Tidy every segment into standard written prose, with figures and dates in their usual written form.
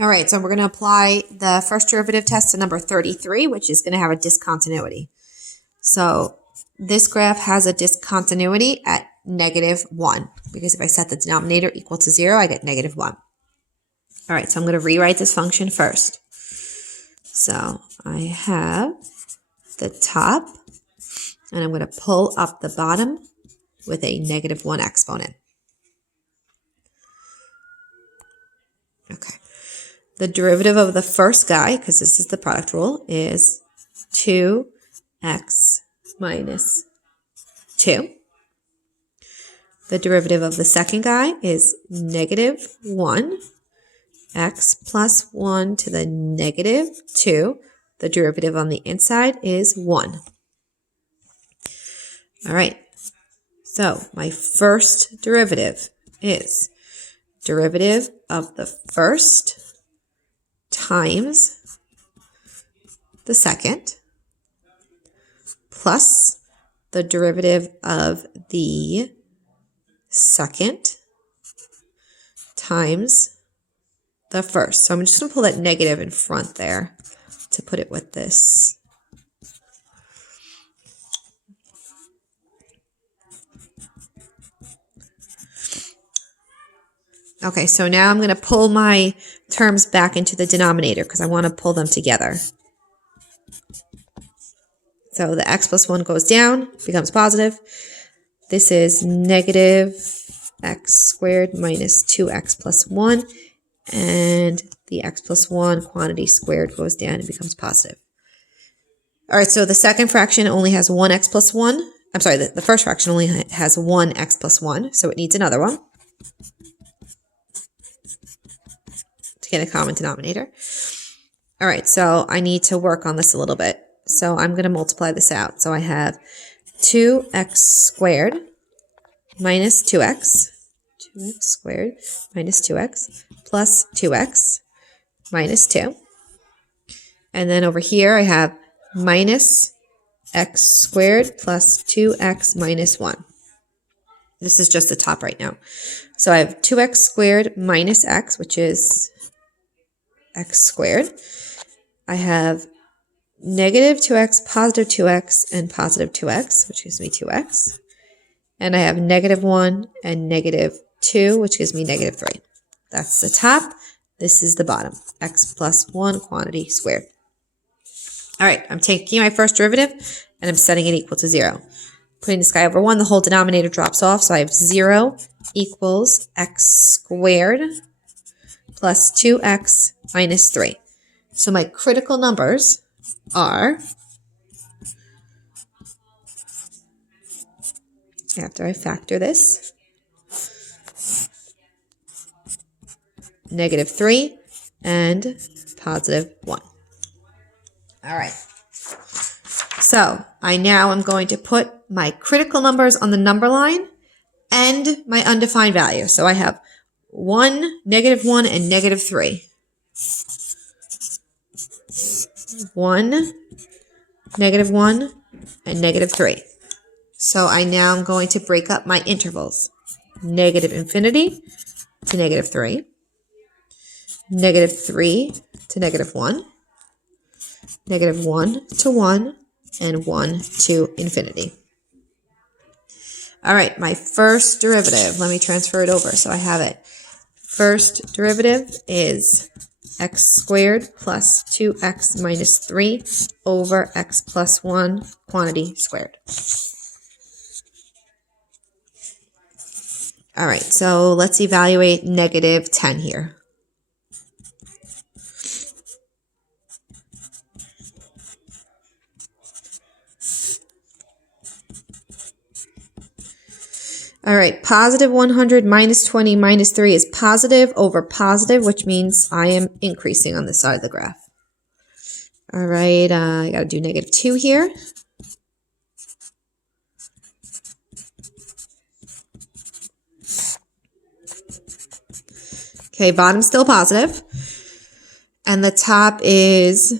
All right, so we're going to apply the first derivative test to number 33, which is going to have a discontinuity. So this graph has a discontinuity at -1, because if I set the denominator equal to 0, I get -1. All right, so I'm going to rewrite this function first. So I have the top, and I'm going to pull up the bottom with a -1 exponent. Okay. The derivative of the first guy, because this is the product rule, is 2x minus 2. The derivative of the second guy is -1, x plus 1 to the -2. The derivative on the inside is 1. All right, so my first derivative is derivative of the first times the second plus the derivative of the second times the first. So I'm just going to pull that negative in front there to put it with this. Okay, so now I'm going to pull my terms back into the denominator because I want to pull them together. So the x plus 1 goes down, becomes positive. This is -x² minus 2x plus 1. And the x plus 1 quantity squared goes down and becomes positive. All right, so the second fraction only has 1x plus 1. I'm sorry, the first fraction only has 1x plus 1, so it needs another one to get a common denominator. All right, so I need to work on this a little bit. So I'm going to multiply this out. So I have 2x² minus 2x. 2x² minus 2x plus 2x minus 2. And then over here I have minus x² plus 2x minus 1. This is just the top right now. So I have 2x² minus x, which is x². I have -2x, positive 2x, and positive 2x, which gives me 2x. And I have -1 and -2, which gives me -3. That's the top. This is the bottom. X plus 1 quantity squared. All right, I'm taking my first derivative, and I'm setting it equal to 0. Putting this guy over 1, the whole denominator drops off, so I have 0 equals x² plus 2x minus 3. So my critical numbers are, after I factor this, -3 and positive 1. All right. So I now am going to put my critical numbers on the number line and my undefined value. So I have 1, -1, and -3. 1, -1, and -3. So I now am going to break up my intervals. -infinity to -3. -3 to -1. -1 to 1. And 1 to infinity. All right, my first derivative. Let me transfer it over so I have it. First derivative is x² plus 2x minus 3 over x plus 1 quantity squared. All right, so let's evaluate -10 here. All right, positive 100 minus 20 minus 3 is positive over positive, which means I am increasing on this side of the graph. All right, I got to do -2 here. Okay, bottom's still positive. And the top is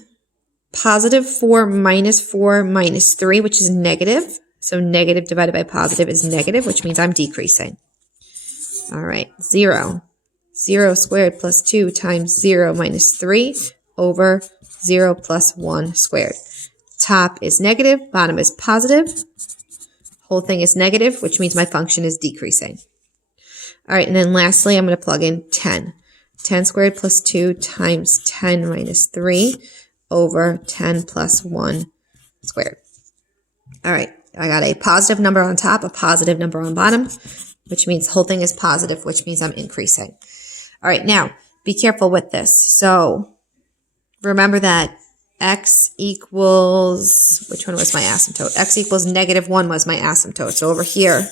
positive 4 minus 3, which is negative. So negative divided by positive is negative, which means I'm decreasing. All right, 0, 0 squared plus 2 times 0 minus 3 over 0 plus 1 squared. Top is negative, bottom is positive. Whole thing is negative, which means my function is decreasing. All right, and then lastly, I'm going to plug in 10. 10 squared plus 2 times 10 minus 3 over 10 plus 1 squared. All right, I got a positive number on top, a positive number on bottom, which means whole thing is positive, which means I'm increasing. All right, now be careful with this. So remember that x equals, which one was my asymptote? X equals -1 was my asymptote. So over here,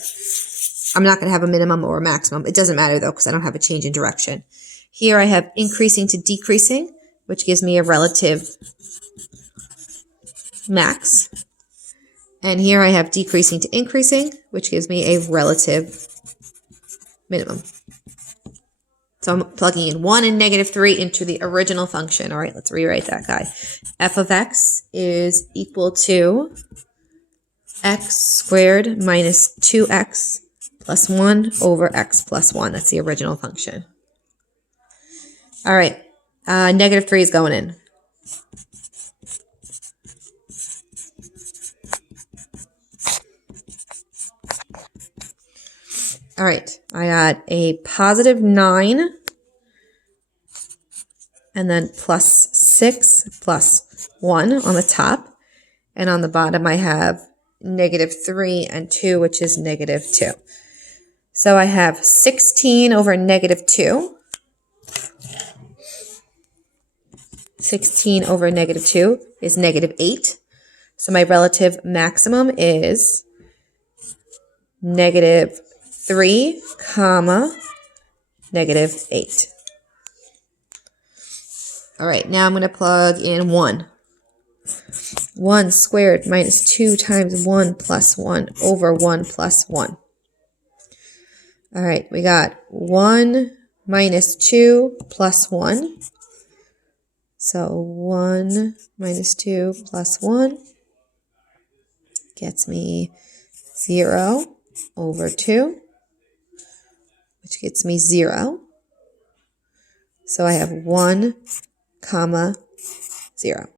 I'm not going to have a minimum or a maximum. It doesn't matter though, because I don't have a change in direction. Here I have increasing to decreasing, which gives me a relative max. And here I have decreasing to increasing, which gives me a relative minimum. So I'm plugging in 1 and -3 into the original function. All right, let's rewrite that guy. F of x is equal to x squared minus 2x plus 1 over x plus 1. That's the original function. All right, -3 is going in. All right, I got a positive 9 and then plus 6 plus 1 on the top. And on the bottom, I have -3 and 2, which is -2. So I have 16 over -2. 16 over -2 is -8. So my relative maximum is -3, -8. All right, now I'm going to plug in 1. 1 squared minus 2 times 1 plus 1 over 1 plus 1. All right, we got 1 minus 2 plus 1. So 1 minus 2 plus 1 gets me 0 over 2, which gets me 0. So I have 1, 0.